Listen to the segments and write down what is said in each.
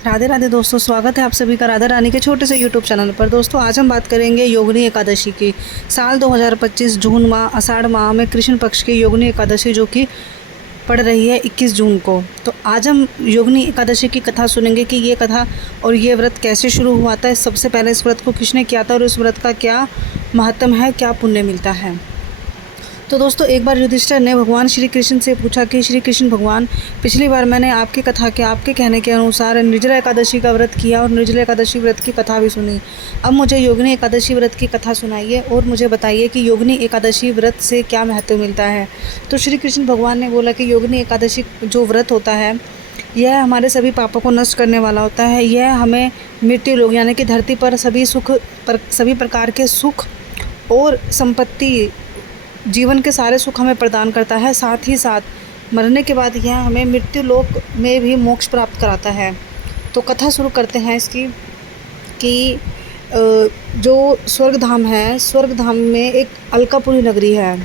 राधे राधे दोस्तों, स्वागत है आप सभी का राधा रानी के छोटे से यूट्यूब चैनल पर। दोस्तों आज हम बात करेंगे योगिनी एकादशी की। साल 2025 जून माह आषाढ़ माह में कृष्ण पक्ष की योगिनी एकादशी जो कि पड़ रही है 21 जून को। तो आज हम योगिनी एकादशी की कथा सुनेंगे कि ये कथा और ये व्रत कैसे शुरू हुआ था, सबसे पहले इस व्रत को किसने किया था और इस व्रत का क्या महत्व है, क्या पुण्य मिलता है। तो दोस्तों एक बार युधिष्ठिर ने भगवान श्री कृष्ण से पूछा कि श्री कृष्ण भगवान, पिछली बार मैंने आपकी कथा के आपके कहने के अनुसार निर्जला एकादशी का व्रत किया और निर्जला एकादशी व्रत की कथा भी सुनी। अब मुझे योगिनी एकादशी व्रत की कथा सुनाइए और मुझे बताइए कि योगिनी एकादशी व्रत से क्या महत्व मिलता है। तो श्री कृष्ण भगवान ने बोला कि योगिनी एकादशी जो व्रत होता है यह हमारे सभी पापों को नष्ट करने वाला होता है। यह हमें मृत्यु लोग यानी कि धरती पर सभी प्रकार के सुख और संपत्ति, जीवन के सारे सुख हमें प्रदान करता है। साथ ही साथ मरने के बाद यह हमें मृत्यु लोक में भी मोक्ष प्राप्त कराता है। तो कथा शुरू करते हैं इसकी कि जो स्वर्ग धाम है, स्वर्ग धाम में एक अलकापुरी नगरी है।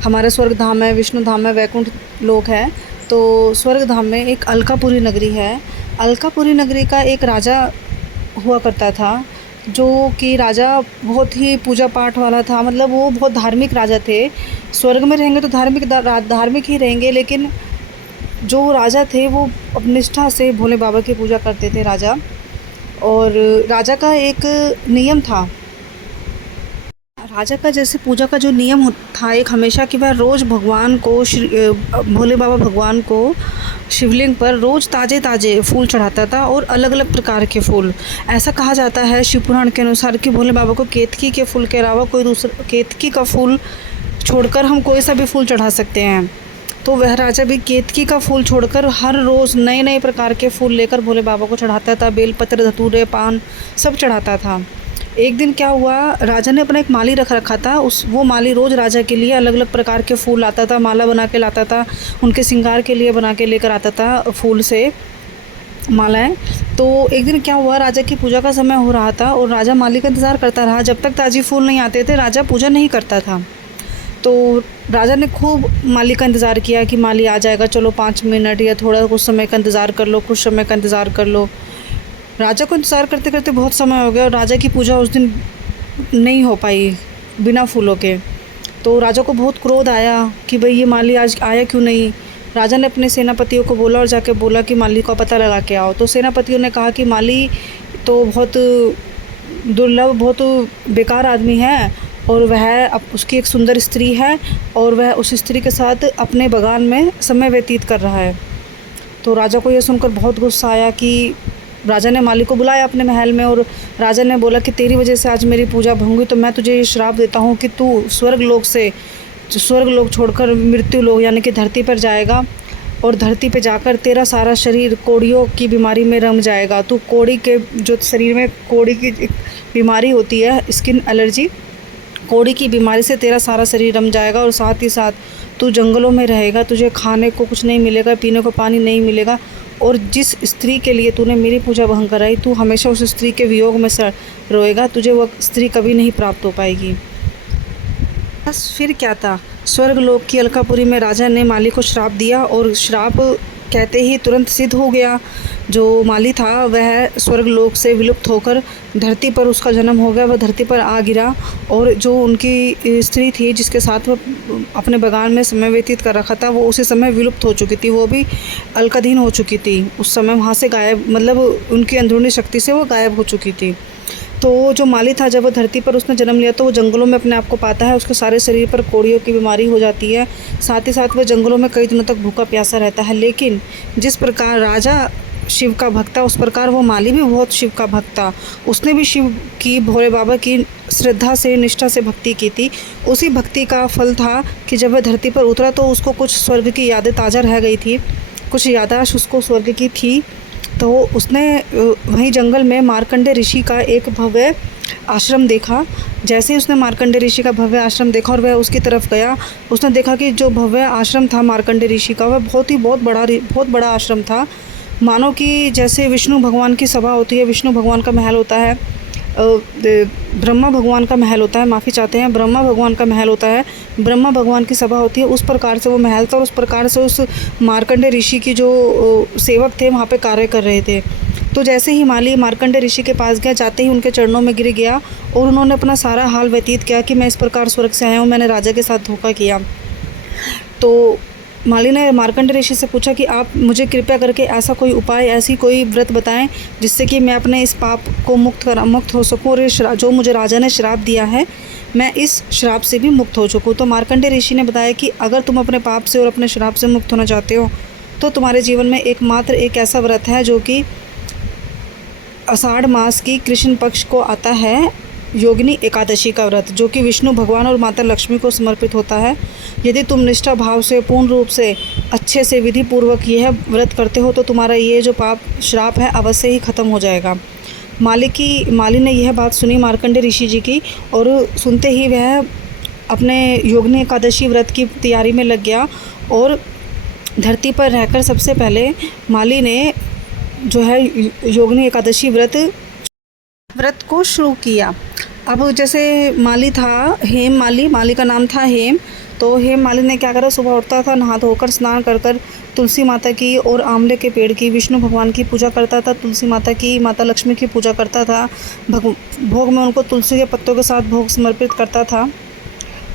हमारा स्वर्ग धाम है, विष्णु धाम है, वैकुंठ लोक है। तो स्वर्ग धाम में एक अलकापुरी नगरी है। अलकापुरी नगरी का एक राजा हुआ करता था जो कि राजा बहुत ही पूजा पाठ वाला था, मतलब वो बहुत धार्मिक राजा थे। स्वर्ग में रहेंगे तो धार्मिक ही रहेंगे, लेकिन जो राजा थे वो अपनी निष्ठा से भोले बाबा की पूजा करते थे राजा। और राजा का एक नियम था, राजा का जैसे पूजा का जो नियम था एक हमेशा कि वह रोज़ भगवान को भोले बाबा भगवान को शिवलिंग पर रोज़ ताज़े ताज़े फूल चढ़ाता था और अलग अलग प्रकार के फूल। ऐसा कहा जाता है शिव पुराण के अनुसार कि भोले बाबा को केतकी के फूल के अलावा कोई दूसरा, केतकी का फूल छोड़कर हम कोई सा भी फूल चढ़ा सकते हैं। तो वह राजा भी केतकी का फूल छोड़कर हर रोज़ नए नए प्रकार के फूल लेकर भोले बाबा को चढ़ाता था। बेलपत्र, धतूरे, पान सब चढ़ाता था। एक दिन क्या हुआ, राजा ने अपना एक माली रखा था। वो माली रोज़ राजा के लिए अलग अलग प्रकार के फूल लाता था, माला बना के लाता था, उनके श्रृंगार के लिए बना के लेकर आता था फूल से मालाएं। तो एक दिन क्या हुआ, राजा की पूजा का समय हो रहा था और राजा माली का इंतज़ार करता रहा। जब तक ताज़ी फूल नहीं आते थे राजा पूजा नहीं करता था। तो राजा ने खूब माली का इंतज़ार किया कि माली आ जाएगा, चलो 5 मिनट या थोड़ा कुछ समय का इंतज़ार कर लो, कुछ समय का इंतज़ार कर लो। राजा को इंतज़ार करते करते बहुत समय हो गया और राजा की पूजा उस दिन नहीं हो पाई बिना फूलों के। तो राजा को बहुत क्रोध आया कि भाई ये माली आज आया क्यों नहीं। राजा ने अपने सेनापतियों को बोला और जाके बोला कि माली का पता लगा के आओ। तो सेनापतियों ने कहा कि माली तो बहुत दुर्लभ, बहुत बेकार आदमी है और वह उसकी एक सुंदर स्त्री है और वह उस स्त्री के साथ अपने बगान में समय व्यतीत कर रहा है। तो राजा को यह सुनकर बहुत गुस्सा आया कि राजा ने माली को बुलाया अपने महल में और राजा ने बोला कि तेरी वजह से आज मेरी पूजा भंग हुई, तो मैं तुझे ये श्राप देता हूँ कि तू स्वर्ग लोक छोड़कर मृत्यु लोक यानी कि धरती पर जाएगा और धरती पे जाकर तेरा सारा शरीर कोड़ियों की बीमारी में रम जाएगा। तू कोड़ी के जो शरीर में कोड़ी की बीमारी होती है, स्किन एलर्जी, कोड़ी की बीमारी से तेरा सारा शरीर रम जाएगा और साथ ही साथ तू जंगलों में रहेगा, तुझे खाने को कुछ नहीं मिलेगा, पीने को पानी नहीं मिलेगा और जिस स्त्री के लिए तूने मेरी पूजा भंग कराई तू हमेशा उस स्त्री के वियोग में रोएगा, तुझे वह स्त्री कभी नहीं प्राप्त हो पाएगी। बस फिर क्या था, स्वर्ग लोक की अलकापुरी में राजा ने माली को श्राप दिया और श्राप कहते ही तुरंत सिद्ध हो गया। जो माली था वह स्वर्ग लोक से विलुप्त होकर धरती पर उसका जन्म हो गया, वह धरती पर आ गिरा और जो उनकी स्त्री थी जिसके साथ वह अपने बगान में समय व्यतीत कर रखा था वो उसी समय विलुप्त हो चुकी थी, वो भी अलकाधीन हो चुकी थी। उस समय वहाँ से गायब, मतलब उनकी अंदरूनी शक्ति से वो गायब हो चुकी थी। तो जो माली था जब वो धरती पर उसने जन्म लिया तो वो जंगलों में अपने आप को पाता है, उसके सारे शरीर पर कोड़ियों की बीमारी हो जाती है, साथ ही साथ वह जंगलों में कई दिनों तक भूखा प्यासा रहता है। लेकिन जिस प्रकार राजा शिव का भक्त था उस प्रकार वो माली भी बहुत शिव का भक्त था। उसने भी शिव की, भोले बाबा की श्रद्धा से, निष्ठा से भक्ति की थी। उसी भक्ति का फल था कि जब वह धरती पर उतरा तो उसको कुछ स्वर्ग की यादें ताज़ा रह गई थी, कुछ याददाश्त उसको स्वर्ग की थी। तो उसने वहीं जंगल में मार्कंडे ऋषि का एक भव्य आश्रम देखा। जैसे ही उसने मार्कंडे ऋषि का भव्य आश्रम देखा और वह उसकी तरफ गया, उसने देखा कि जो भव्य आश्रम था मार्कंडे ऋषि का वह बहुत बड़ा आश्रम था। मानो कि जैसे विष्णु भगवान की सभा होती है, विष्णु भगवान का महल होता है, ब्रह्मा भगवान का महल होता है, माफ़ी चाहते हैं, ब्रह्मा भगवान का महल होता है, ब्रह्मा भगवान की सभा होती है, उस प्रकार से वो महल था और उस प्रकार से उस मार्कंडे ऋषि की जो सेवक थे वहाँ पे कार्य कर रहे थे। तो जैसे ही माली मार्कंडेय ऋषि के पास गया, जाते ही उनके चरणों में गिर गया और उन्होंने अपना सारा हाल व्यतीत किया कि मैं इस प्रकार स्वर्ग से आया हूँ, मैंने राजा के साथ धोखा किया। तो माली ने मार्कंडेय ऋषि से पूछा कि आप मुझे कृपया करके ऐसा कोई उपाय, ऐसी कोई व्रत बताएं जिससे कि मैं अपने इस पाप को मुक्त हो सकूं और ये जो मुझे राजा ने श्राप दिया है, मैं इस श्राप से भी मुक्त हो चुकूँ। तो मार्कंडेय ऋषि ने बताया कि अगर तुम अपने पाप से और अपने श्राप से मुक्त होना चाहते हो तो तुम्हारे जीवन में एकमात्र एक ऐसा व्रत है जो कि आषाढ़ मास की कृष्ण पक्ष को आता है, योगिनी एकादशी का व्रत, जो कि विष्णु भगवान और माता लक्ष्मी को समर्पित होता है। यदि तुम निष्ठा भाव से पूर्ण रूप से अच्छे से विधि पूर्वक यह व्रत करते हो तो तुम्हारा ये जो पाप श्राप है अवश्य ही खत्म हो जाएगा। माली ने यह बात सुनी मार्कंडेय ऋषि जी की, और सुनते ही वह अपने योगिनी एकादशी व्रत की तैयारी में लग गया और धरती पर रहकर सबसे पहले माली ने जो है योगिनी एकादशी व्रत को शुरू किया। अब जैसे माली था माली का नाम था हेम। तो हेम माली ने क्या करा, सुबह उठता था, नहा धोकर स्नान कर तुलसी माता की और आंवले के पेड़ की, विष्णु भगवान की पूजा करता था, तुलसी माता की, माता लक्ष्मी की पूजा करता था। भोग में उनको तुलसी के पत्तों के साथ भोग समर्पित करता था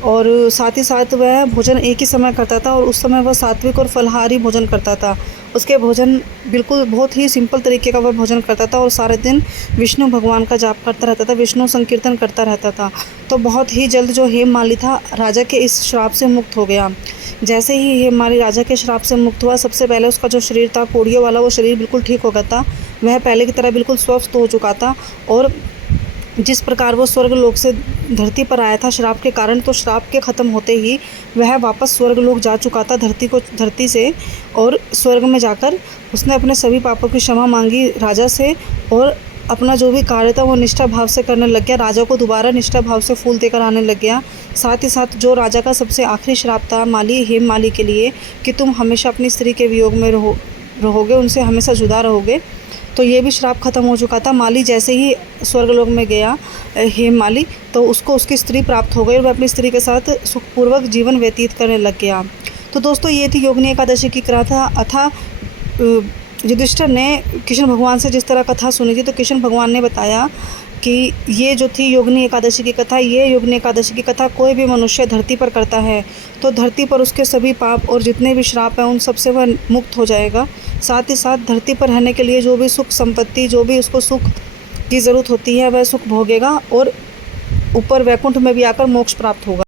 और साथ ही साथ वह भोजन एक ही समय करता था और उस समय वह सात्विक और फलाहारी भोजन करता था। उसके भोजन बिल्कुल बहुत ही सिंपल तरीके का वह भोजन करता था और सारे दिन विष्णु भगवान का जाप करता रहता था, विष्णु संकीर्तन करता रहता था। तो बहुत ही जल्द जो हेम माली था राजा के इस श्राप से मुक्त हो गया। जैसे ही हेम माली राजा के श्राप से मुक्त हुआ, सबसे पहले उसका जो शरीर था कोड़ियों वाला, वो शरीर बिल्कुल ठीक हो गया था। वह पहले की तरह बिल्कुल स्वस्थ हो चुका था और जिस प्रकार वो स्वर्ग लोक से धरती पर आया था श्राप के कारण, तो श्राप के ख़त्म होते ही वह वापस स्वर्ग लोक जा चुका था धरती से। और स्वर्ग में जाकर उसने अपने सभी पापों की क्षमा मांगी राजा से और अपना जो भी कार्य था वो निष्ठा भाव से करने लग गया। राजा को दोबारा निष्ठा भाव से फूल देकर आने लग गया। साथ ही साथ जो राजा का सबसे आखिरी श्राप था हेम माली के लिए कि तुम हमेशा अपनी स्त्री के वियोग में रहोगे, उनसे हमेशा जुदा रहोगे, तो ये भी श्राप खत्म हो चुका था। माली जैसे ही स्वर्गलोक में गया हेम माली, तो उसको उसकी स्त्री प्राप्त हो गई और वह अपनी स्त्री के साथ सुखपूर्वक जीवन व्यतीत करने लग गया। तो दोस्तों ये थी योगिनी एकादशी की कथा। युधिष्ठिर ने कृष्ण भगवान से जिस तरह कथा सुनी थी, तो कृष्ण भगवान ने बताया कि ये जो थी योगिनी एकादशी की कथा, ये योगिनी एकादशी की कथा कोई भी मनुष्य धरती पर करता है तो धरती पर उसके सभी पाप और जितने भी श्राप हैं उन सब से वह मुक्त हो जाएगा। साथ ही साथ धरती पर रहने के लिए जो भी सुख संपत्ति, जो भी उसको सुख की ज़रूरत होती है, वह सुख भोगेगा और ऊपर वैकुंठ में भी आकर मोक्ष प्राप्त होगा।